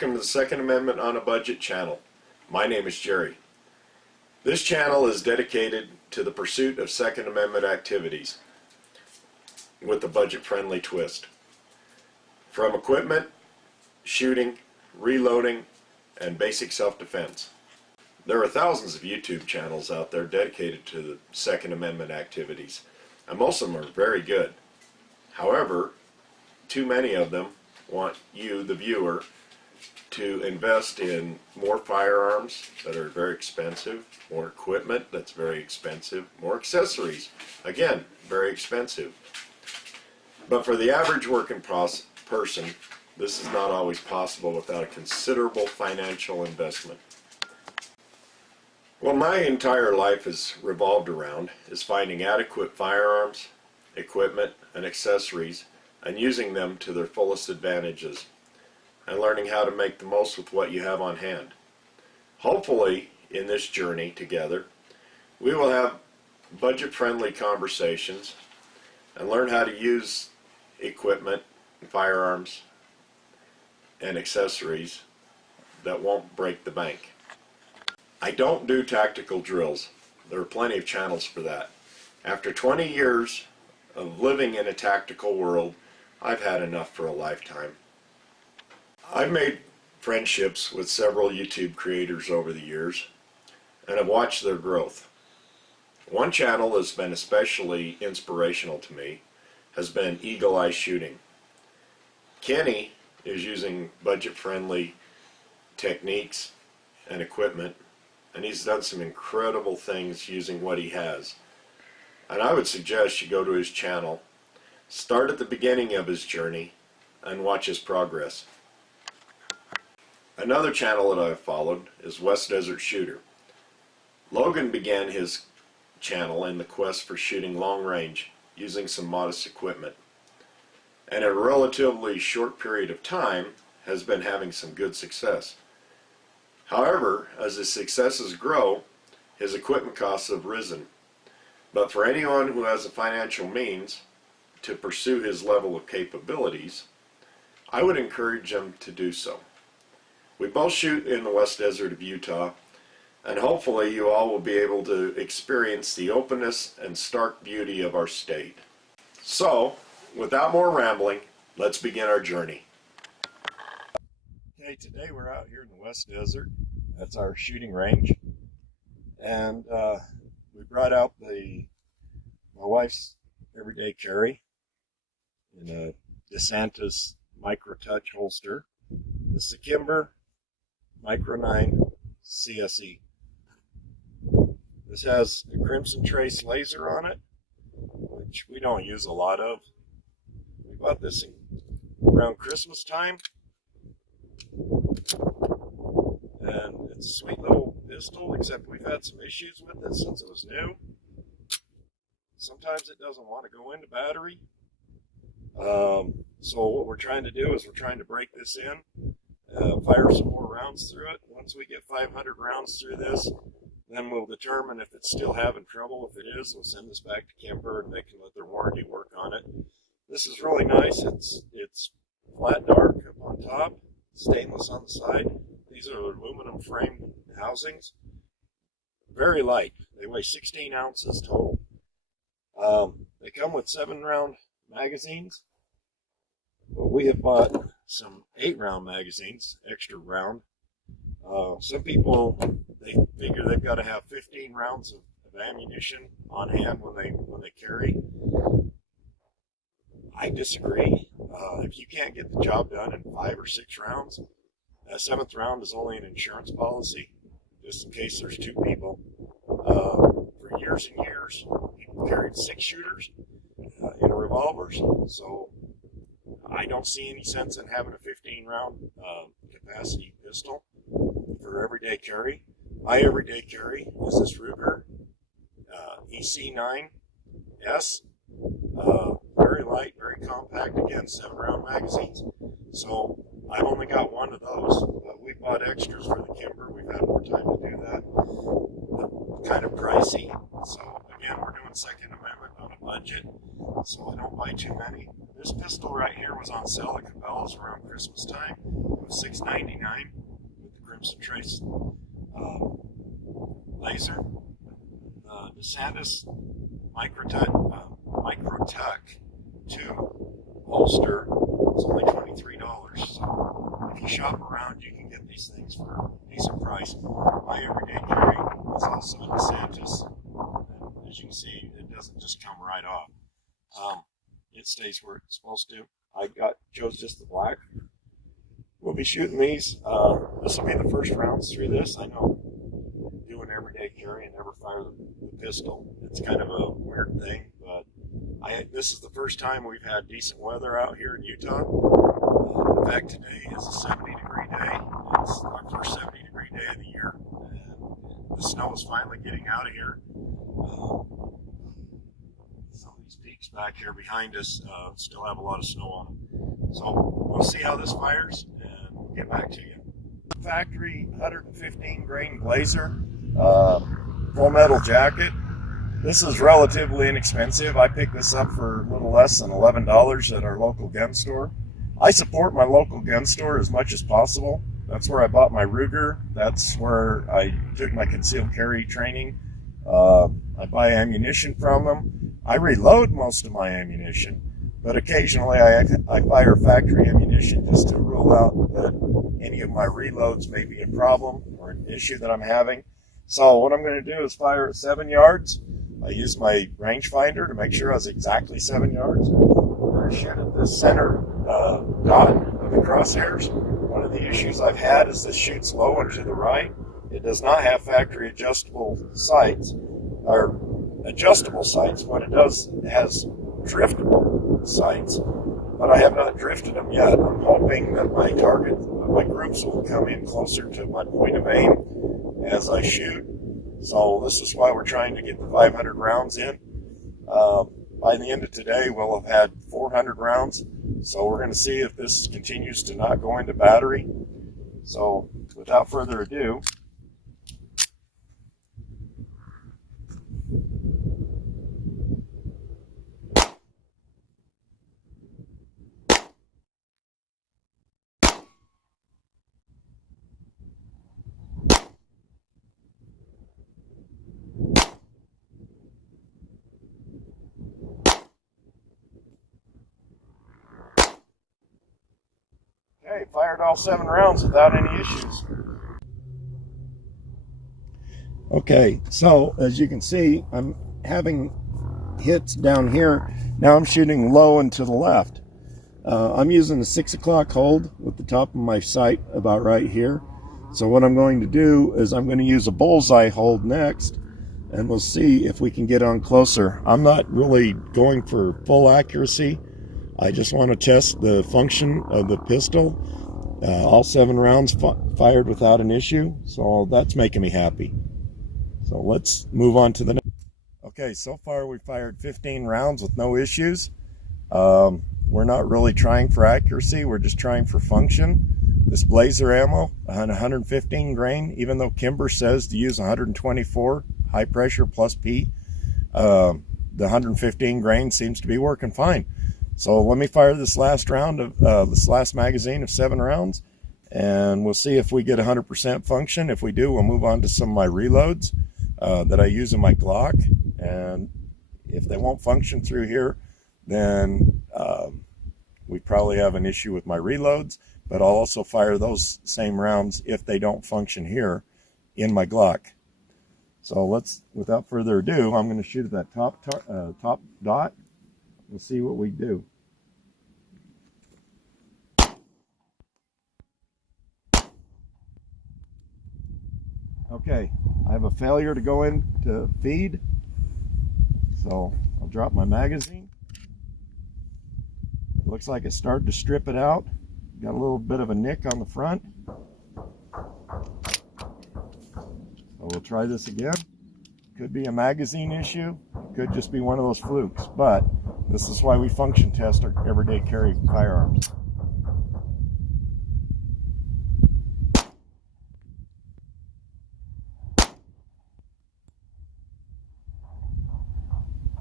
Welcome to the Second Amendment on a Budget channel. My name is Jerry. This channel is dedicated to the pursuit of Second Amendment activities with a budget-friendly twist. From equipment, shooting, reloading, and basic self-defense. There are thousands of YouTube channels out there dedicated to the Second Amendment activities, and most of them are very good. However, too many of them want you, the viewer, to invest in more firearms that are very expensive, more equipment that's very expensive, more accessories, again, very expensive. But for the average working person, this is not always possible without a considerable financial investment. What my entire life has revolved around is finding adequate firearms, equipment, and accessories and using them to their fullest advantages, and learning how to make the most with what you have on hand. Hopefully, in this journey together, we will have budget-friendly conversations and learn how to use equipment, and firearms, and accessories that won't break the bank. I don't do tactical drills. There are plenty of channels for that. After 20 years of living in a tactical world, I've had enough for a lifetime. I've made friendships with several YouTube creators over the years and have watched their growth. One channel that's been especially inspirational to me has been Eagle Eye Shooting. Kenny is using budget-friendly techniques and equipment, and he's done some incredible things using what he has. And I would suggest you go to his channel, start at the beginning of his journey, and watch his progress. Another channel that I've followed is West Desert Shooter. Logan began his channel in the quest for shooting long range using some modest equipment, and in a relatively short period of time has been having some good success. However, as his successes grow, his equipment costs have risen. But for anyone who has the financial means to pursue his level of capabilities, I would encourage them to do so. We both shoot in the West Desert of Utah, and hopefully you all will be able to experience the openness and stark beauty of our state. So, without more rambling, let's begin our journey. Okay, today we're out here in the West Desert. That's our shooting range. And we brought out my wife's everyday carry in a DeSantis Micro Touch holster. This is a Kimber Micro 9 CSE. This has a Crimson Trace laser on it, which we don't use a lot of. We bought this around Christmas time, and it's a sweet little pistol, except we've had some issues with it since it was new. Sometimes it doesn't want to go into battery. So what we're trying to do is we're trying to break this in, fire some more rounds through it. Once we get 500 rounds through this, then we'll determine if it's still having trouble. If it is, we'll send this back to Kimber and they can let their warranty work on it. This is really nice. It's flat dark up on top, stainless on the side. These are aluminum frame housings. Very light. They weigh 16 ounces total. They come with 7-round magazines. But we have bought some 8-round magazines, extra round. Some people, they figure they've got to have 15 rounds of ammunition on hand when they carry. I disagree. If you can't get the job done in 5 or 6 rounds, a 7th round is only an insurance policy, just in case there's 2 people. For years and years, people carried 6 shooters in revolvers, so I don't see any sense in having a 15-round capacity pistol for everyday carry. My everyday carry is this Ruger EC9S. Very light, very compact, again, 7-round magazines. So I've only got one of those. We bought extras for the Kimber. We've had more time to do that. They're kind of pricey. So again, we're doing Second Amendment on a budget, so I don't buy too many. This pistol right here was on sale at Cabela's around Christmas time. It was $6.99 with the Crimson Trace laser. The DeSantis Microtuck 2 holster is only $23. So if you shop around, you can get these things for a decent price. My everyday carry is also a DeSantis. And as you can see, it doesn't just come right off. It stays where it's supposed to. I chose just the black. We'll be shooting these. This will be the first rounds through this. I know doing everyday carry and never fire the pistol. It's kind of a weird thing, but this is the first time we've had decent weather out here in Utah. In fact, today is a 70-degree day. It's our first 70-degree day of the year. And the snow is finally getting out of here. Some of these peaks back here behind us still have a lot of snow on them. So we'll see how this fires and we'll get back to you. Factory 115 grain blazer, full metal jacket. This is relatively inexpensive. I picked this up for a little less than $11 at our local gun store. I support my local gun store as much as possible. That's where I bought my Ruger. That's where I took my concealed carry training. I buy ammunition from them. I reload most of my ammunition, but occasionally I fire factory ammunition just to rule out that any of my reloads may be a problem or an issue that I'm having. So what I'm going to do is fire at 7 yards. I use my rangefinder to make sure I was exactly 7 yards. I'm going to shoot at the center dot of the crosshairs. One of the issues I've had is this shoots low and to the right. It does not have factory adjustable sights, or adjustable sights. What it does, it has driftable sights, but I have not drifted them yet. I'm hoping that my groups will come in closer to my point of aim as I shoot. So this is why we're trying to get the 500 rounds in. By the end of today, we'll have had 400 rounds. So we're going to see if this continues to not go into battery. So without further ado, okay, fired all 7 rounds without any issues. Okay, so as you can see, I'm having hits down here. Now I'm shooting low and to the left. I'm using a 6 o'clock hold with the top of my sight about right here. So what I'm going to do is I'm going to use a bullseye hold next, and we'll see if we can get on closer. I'm not really going for full accuracy. I just want to test the function of the pistol. All 7 rounds fired without an issue, so that's making me happy. So let's move on to the next. Okay, so far we fired 15 rounds with no issues. We're not really trying for accuracy, we're just trying for function. This blazer ammo, 115 grain, even though Kimber says to use 124 high pressure plus P, the 115 grain seems to be working fine. So let me fire this last round of this last magazine of 7 rounds, and we'll see if we get 100% function. If we do, we'll move on to some of my reloads that I use in my Glock, and if they won't function through here, then we probably have an issue with my reloads, but I'll also fire those same rounds if they don't function here in my Glock. So let's, without further ado, I'm going to shoot at that top dot. We'll see what we do. Okay, I have a failure to go into feed, so I'll drop my magazine. It looks like it started to strip it out. Got a little bit of a nick on the front. So we'll try this again. Could be a magazine issue, could just be one of those flukes, but this is why we function test our everyday carry firearms.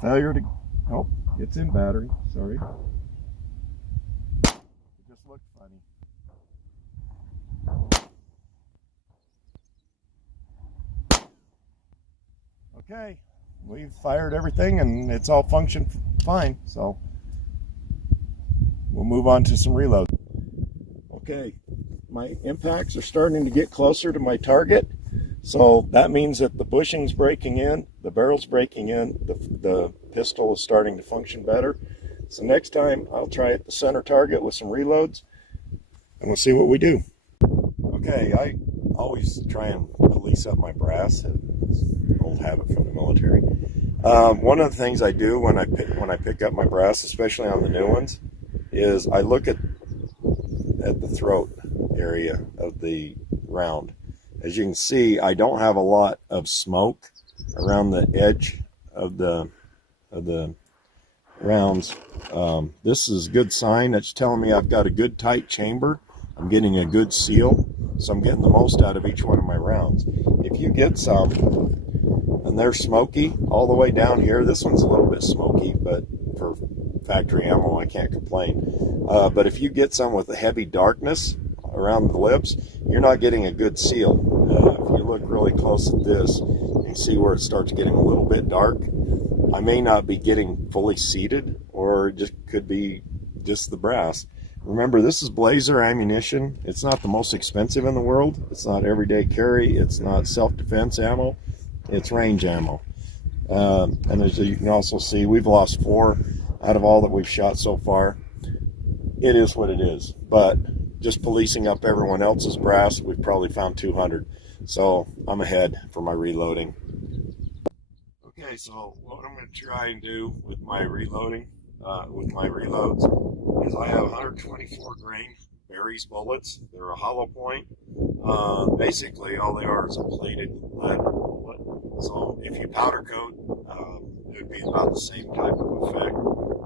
Failure to, oh, it's in battery, sorry. Okay, we've fired everything and it's all functioned fine, so we'll move on to some reload. Okay, my impacts are starting to get closer to my target, so that means that the bushing's breaking in, the barrel's breaking in, the pistol is starting to function better. So next time I'll try at the center target with some reloads and we'll see what we do. Okay, I always try and police up my brass. It's an old habit from the military. One of the things I do when I pick up my brass, especially on the new ones, is I look at the throat area of the round. As you can see, I don't have a lot of smoke around the edge of the rounds. This is a good sign. It's telling me I've got a good tight chamber. I'm getting a good seal, so I'm getting the most out of each one of my rounds. If you get some and they're smoky all the way down here, this one's a little bit smoky, but for factory ammo I can't complain. But if you get some with a heavy darkness around the lips, you're not getting a good seal. If you look really close at this, you can see where it starts getting a little bit dark. I may not be getting fully seated, or it just could be just the brass. Remember, this is Blazer ammunition. It's not the most expensive in the world. It's not everyday carry. It's not self-defense ammo. It's range ammo. And as you can also see, we've lost 4 out of all that we've shot so far. It is what it is. But just policing up everyone else's brass, we've probably found 200. So I'm ahead for my reloading. Okay, so what I'm going to try and do with my reloading, with my reloads, is I have 124 grain Berry's bullets. They're a hollow point. Basically, all they are is a plated lead bullet. So if you powder coat, it would be about the same type of effect,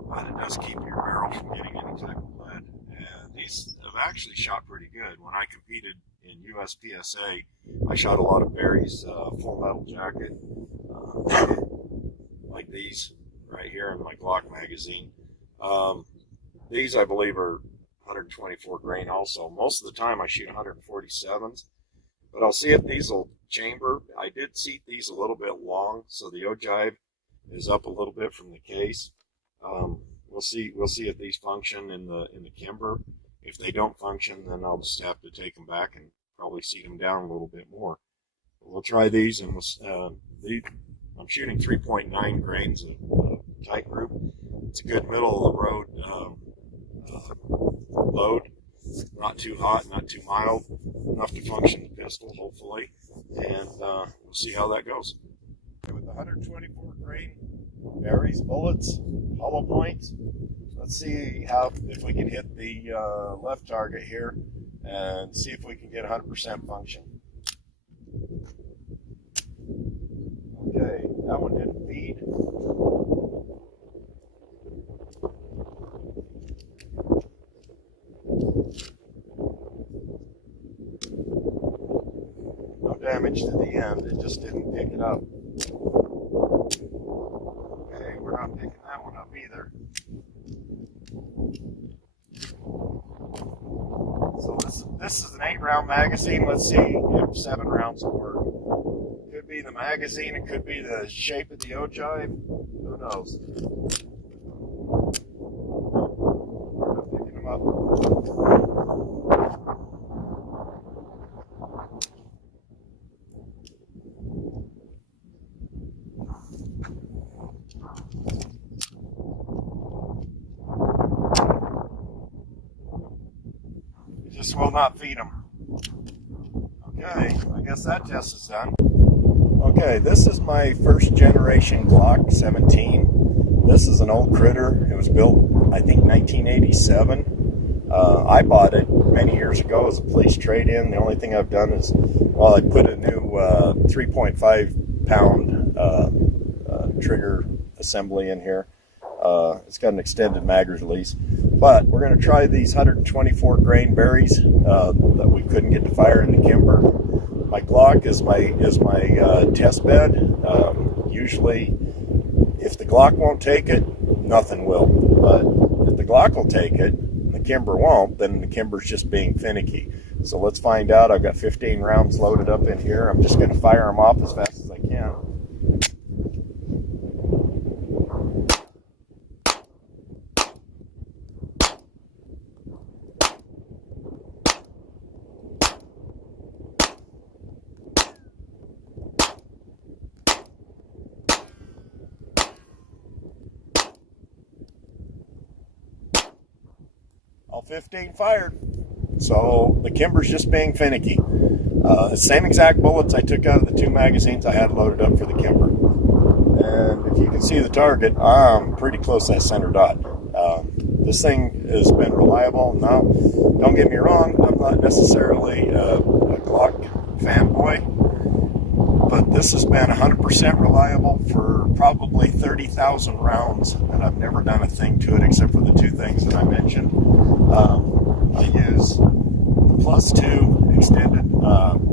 but it does keep your barrel from getting any type of lead. And these have actually shot pretty good. When I competed in USPSA, I shot a lot of Berry's full metal jacket, like these right here in my Glock magazine. These, I believe, are 124 grain also. Most of the time I shoot 147s, but I'll see if these will chamber. I did seat these a little bit long, so the ogive is up a little bit from the case. We'll see if these function in the kimber. If they don't function, then I'll just have to take them back and probably seat them down a little bit more. But we'll try these, and I'm shooting 3.9 grains of tight group. It's a good middle of the road load. Not too hot, not too mild, enough to function the pistol, hopefully. And we'll see how that goes. With the 124 grain Berry's bullets, hollow points, let's see if we can hit the left target here and see if we can get 100% function. Okay, that one didn't feed. No damage to the end, it just didn't pick it up. Okay, we're not picking that one up either. So this is an 8-round magazine. Let's see if 7 rounds will work. Could be the magazine, it could be the shape of the ogive. Who knows? We're not picking them up. Just will not feed them. Okay, I guess that test is done. Okay, this is my first generation Glock 17. This is an old critter. It was built, I think, 1987. I bought it many years ago as a police trade-in. The only thing I've done is, well, I put a new 3.5 pound trigger assembly in here. It's got an extended mag release. But we're going to try these 124 grain Berry's that we couldn't get to fire in the kimber. My Glock is my test bed. Usually, if the Glock won't take it, nothing will. But if the Glock will take it, and the kimber won't, then the kimber's just being finicky. So let's find out. I've got 15 rounds loaded up in here. I'm just going to fire them off as fast as I can. All 15 fired. So the kimber's just being finicky. Same exact bullets I took out of the 2 magazines I had loaded up for the kimber. And if you can see the target, I'm pretty close to that center dot. This thing has been reliable. Now, don't get me wrong, I'm not necessarily a Glock fanboy, but this has been 100% reliable for probably 30,000 rounds, and I've never done a thing to it except for the 2 things that I mentioned. I use the +2 extended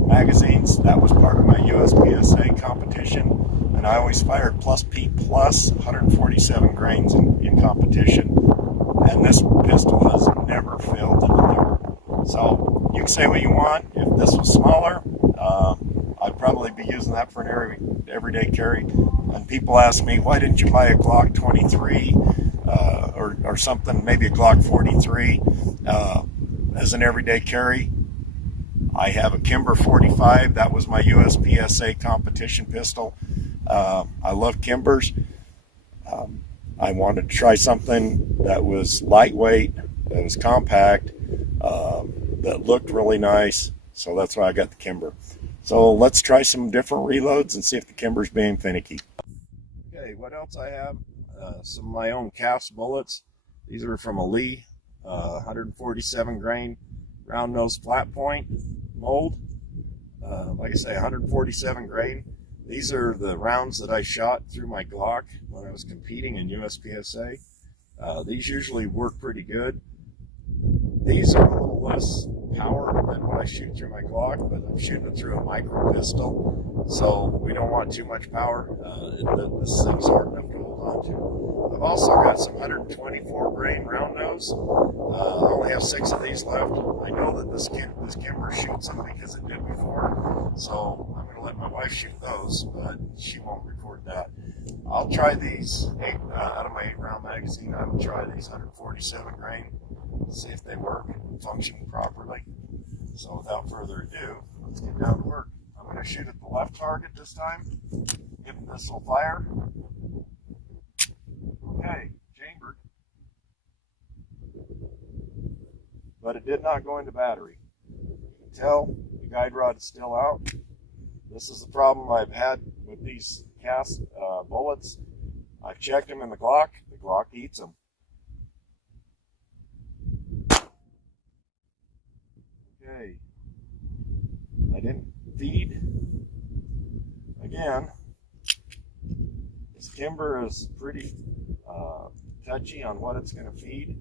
magazines. That was part of my USPSA competition, and I always fired +P plus 147 grains in competition, and this pistol has never failed to deliver. So you can say what you want. If this was smaller, I'd probably be using that for an everyday carry. And people ask me, why didn't you buy a Glock 23 or something, maybe a Glock 43 as an everyday carry? I have a Kimber 45. That was my USPSA competition pistol. I love Kimbers. I wanted to try something that was lightweight, that was compact, that looked really nice. So that's why I got the Kimber. So let's try some different reloads and see if the Kimber's being finicky. Okay, what else I have? Some of my own cast bullets. These are from a Lee 147 grain round nose flat point mold. Like I say, 147 grain. These are the rounds that I shot through my Glock when I was competing in USPSA. These usually work pretty good. These are a little less power than what I shoot through my Glock, but I'm shooting it through a micro pistol, so we don't want too much power. This thing's hard enough to hold on to. I've also got some 124 grain round nose. I only have 6 of these left. I know that this Kimber shoots them because it did before, so I'm going to let my wife shoot those, but she won't record that. I'll try these out of my 8-round magazine. I will try these 147 grain, see if they work and function properly. So without further ado, let's get down to work. I'm going to shoot at the left target this time. If this will fire. Okay, chambered. But it did not go into battery. You can tell the guide rod is still out. This is the problem I've had with these cast bullets. I've checked them in the Glock eats them. Okay, I didn't feed. Again, this Kimber is pretty touchy on what it's going to feed.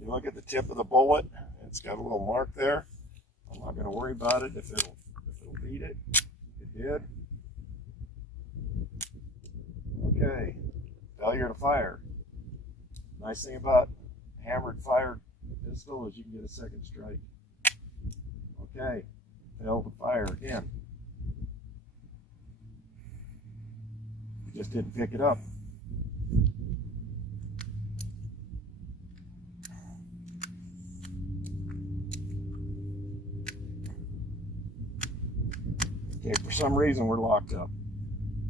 You look at the tip of the bullet, it's got a little mark there. I'm not going to worry about it if it'll feed it. It did. Okay, failure to fire. Nice thing about hammered fired pistol is you can get a second strike. Okay, failed to fire again. You just didn't pick it up. Okay, for some reason we're locked up.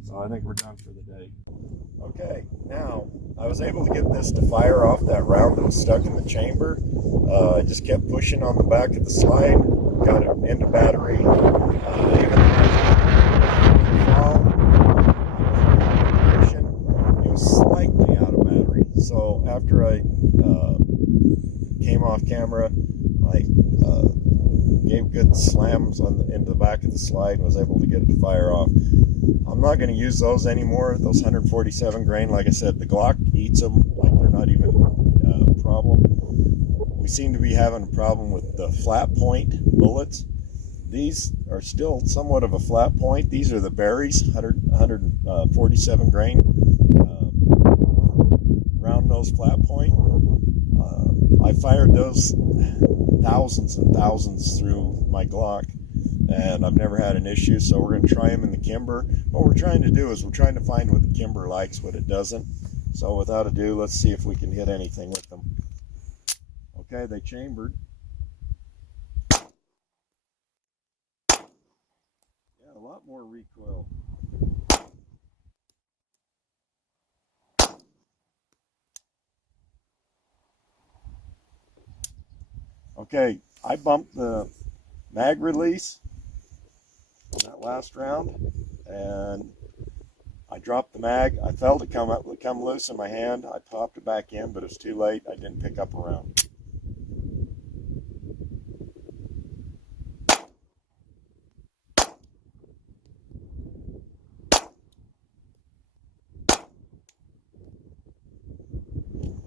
So I think we're done for the day. Okay, now I was able to get this to fire off that round that was stuck in the chamber. I just kept pushing on the back of the slide, got it into battery. It was slightly out of battery. So after I came off camera, I gave good slams into the back of the slide and was able to get it to fire off. I'm not going to use those anymore. Those 147 grain, like I said, the Glock eats them like they're not even a problem. We seem to be having a problem with the flat point bullets. These are still somewhat of a flat point. These are the berries, 147 grain, round nose flat point. I fired those thousands and thousands through my Glock, and I've never had an issue. So we're going to try them in the Kimber. What we're trying to do is we're trying to find what the Kimber likes, what it doesn't. So without ado, let's see if we can hit anything with them. Okay, they chambered. Yeah, a lot more recoil. Okay, I bumped the mag release on that last round, and I dropped the mag. I felt it come loose in my hand. I popped it back in, but it was too late. I didn't pick up a round.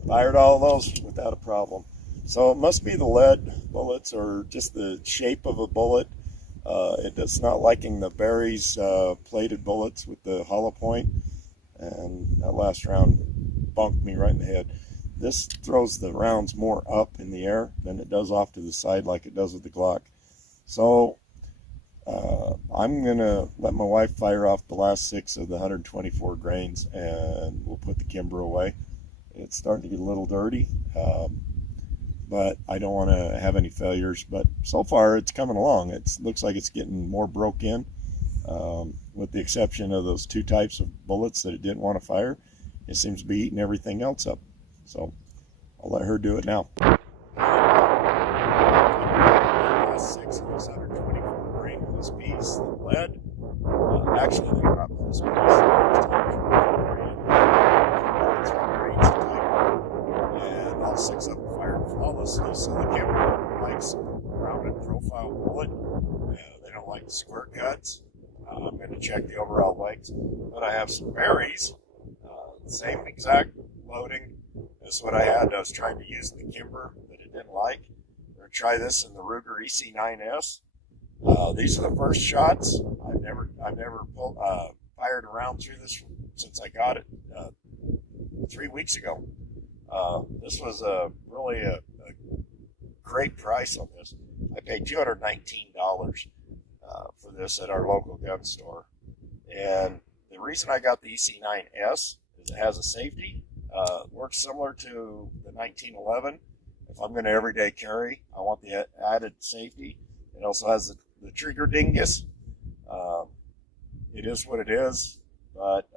Fired all of those without a problem. So it must be the lead bullets or just the shape of a bullet. It's not liking the Berry's plated bullets with the hollow point, and that last round bunked me right in the head. This throws the rounds more up in the air than it does off to the side like it does with the Glock. So I'm going to let my wife fire off the last 6 of the 124 grains, and we'll put the Kimber away. It's starting to get a little dirty, but I don't want to have any failures. But so far, it's coming along. It looks like it's getting more broke in, with the exception of those 2 types of bullets that it didn't want to fire. It seems to be eating everything else up. So I'll let her do it now. Last 6 of this 124 grain of this piece, the lead. Actually, they dropped this piece. And all 6 of them fired flawlessly. So the Kimber likes a rounded profile bullet. They don't like square cuts. I'm going to check the overall length. But I have some Berries. Same exact loading as what I had. I was trying to use the Kimber that it didn't like. I'm going to try this in the Ruger EC9S. These are the first shots. I've never fired a round through this since I got it 3 weeks ago. This was really a great price on this. I paid $219 for this at our local gun store. And the reason I got the EC9S is it has a safety. Works similar to the 1911. If I'm going to everyday carry, I want the added safety. It also has the trigger dingus. It is what it is, but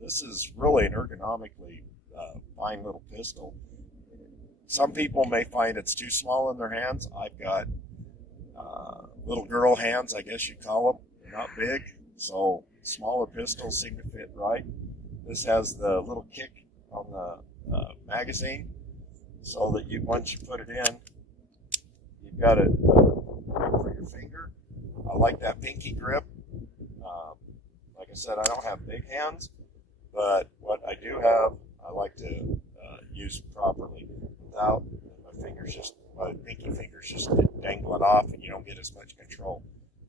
this is really an ergonomically fine little pistol. Some people may find it's too small in their hands. I've got little girl hands, I guess you'd call them. They're not big, so smaller pistols seem to fit right. This has the little kick on the magazine, so that once you put it in, you've got it for your finger. I like that pinky grip. Like I said, I don't have big hands, but what I do have, I like to use properly without my pinky fingers just dangling off, and you don't get as much control.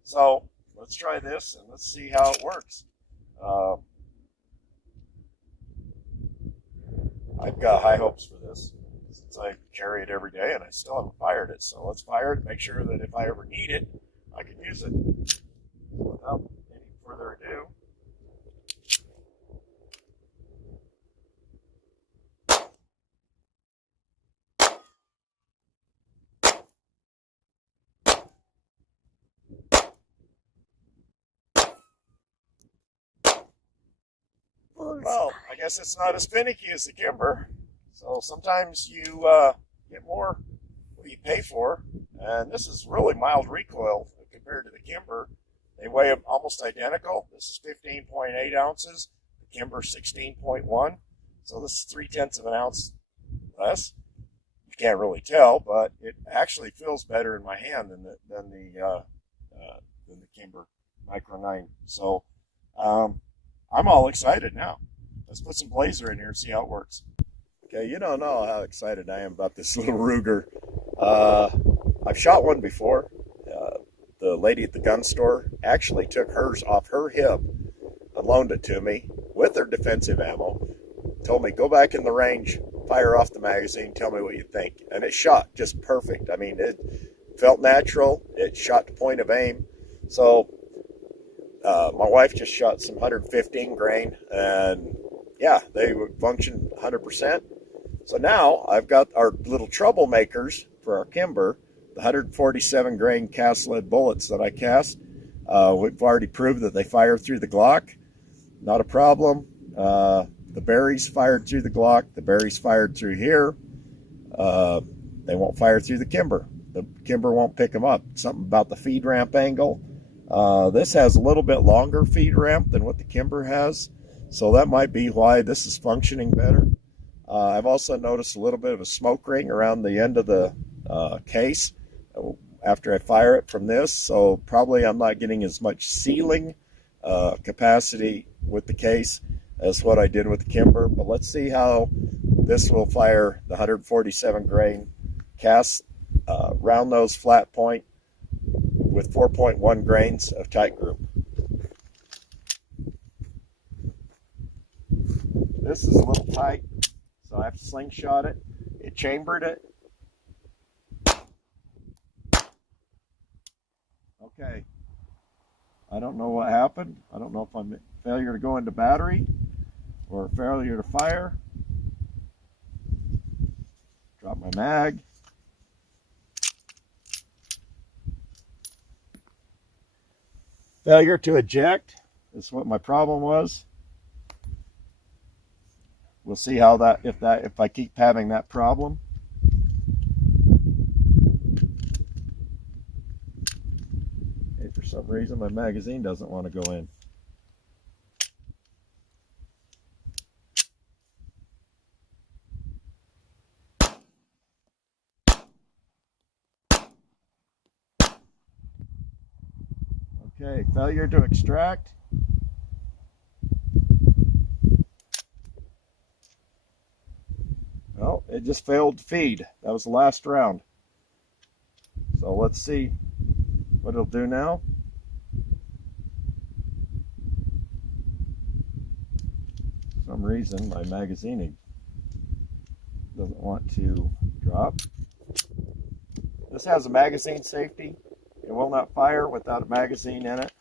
So let's try this and let's see how it works. I've got high hopes for this since I carry it every day, and I still haven't fired it. So let's fire it, make sure that if I ever need it, I can use it. Without any further ado, well, I guess it's not as finicky as the Kimber. So sometimes you get more what you pay for. And this is really mild recoil compared to the Kimber. They weigh almost identical. This is 15.8 ounces. The Kimber 16.1. So this is 0.3 of an ounce less. You can't really tell, but it actually feels better in my hand than the Kimber Micro 9. So I'm all excited now. Let's put some Blazer in here and see how it works. Okay, you don't know how excited I am about this little Ruger. I've shot one before. The lady at the gun store actually took hers off her hip and loaned it to me with her defensive ammo. Told me, go back in the range, fire off the magazine, tell me what you think. And it shot just perfect. I mean, it felt natural. It shot to point of aim. So my wife just shot some 115 grain, and yeah, they would function 100%. So now I've got our little troublemakers for our Kimber, the 147 grain cast lead bullets that I cast. We've already proved that they fire through the Glock. Not a problem. The Berries fired through the Glock. The Berries fired through here. They won't fire through the Kimber. the Kimber won't pick them up. Something about the feed ramp angle. This has a little bit longer feed ramp than what the Kimber has, so that might be why this is functioning better. I've also noticed a little bit of a smoke ring around the end of the case after I fire it from this, so probably I'm not getting as much sealing capacity with the case as what I did with the Kimber. But let's see how this will fire the 147 grain cast round nose flat point with 4.1 grains of tight group. This is a little tight, so I have to slingshot it. It chambered it. Okay. I don't know what happened. I don't know if I'm failure to go into battery or failure to fire. Drop my mag. Failure to eject is what my problem was. We'll see how if I keep having that problem. Okay, for some reason my magazine doesn't want to go in. Okay, failure to extract. Well, it just failed to feed. That was the last round. So let's see what it'll do now. For some reason, my magazine doesn't want to drop. This has a magazine safety. It will not fire without a magazine in it.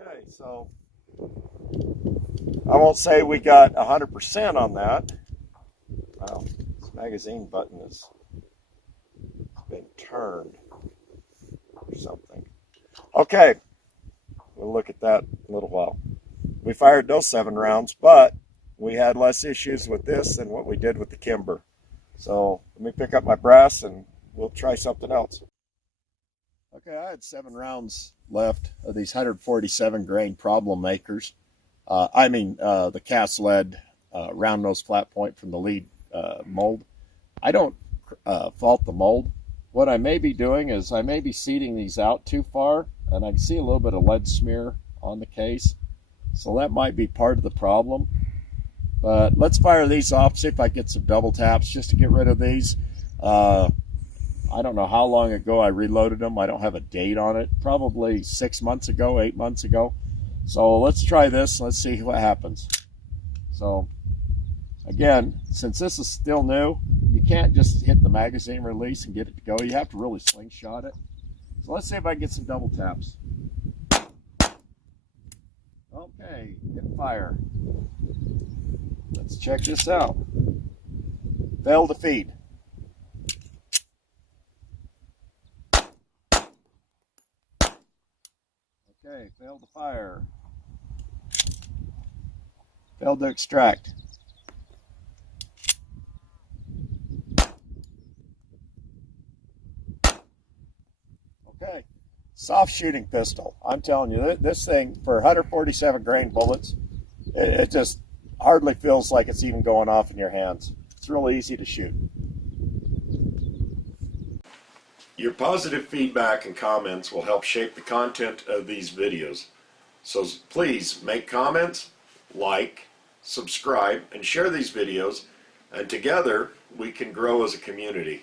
Okay, so I won't say we got 100% on that. Wow, this magazine button has been turned or something. Okay, we'll look at that in a little while. We fired those 7 rounds, but we had less issues with this than what we did with the Kimber. So let me pick up my brass and we'll try something else. Okay, I had 7 rounds left of these 147 grain problem makers. The cast lead round nose flat point from the lead mold. I don't fault the mold. What I may be doing is I may be seeding these out too far, and I can see a little bit of lead smear on the case. So that might be part of the problem. But let's fire these off, see if I get some double taps just to get rid of these. I don't know how long ago I reloaded them. I don't have a date on it. Probably 6 months ago, 8 months ago. So let's try this. Let's see what happens. So again, since this is still new, you can't just hit the magazine release and get it to go. You have to really slingshot it. So let's see if I can get some double taps. Okay, hit fire. Let's check this out. Failed to feed. Okay, failed to fire. Failed to extract. Okay, soft shooting pistol. I'm telling you, this thing for 147 grain bullets, it just hardly feels like it's even going off in your hands. It's really easy to shoot. Your positive feedback and comments will help shape the content of these videos. So please make comments, like, subscribe, and share these videos, and together we can grow as a community.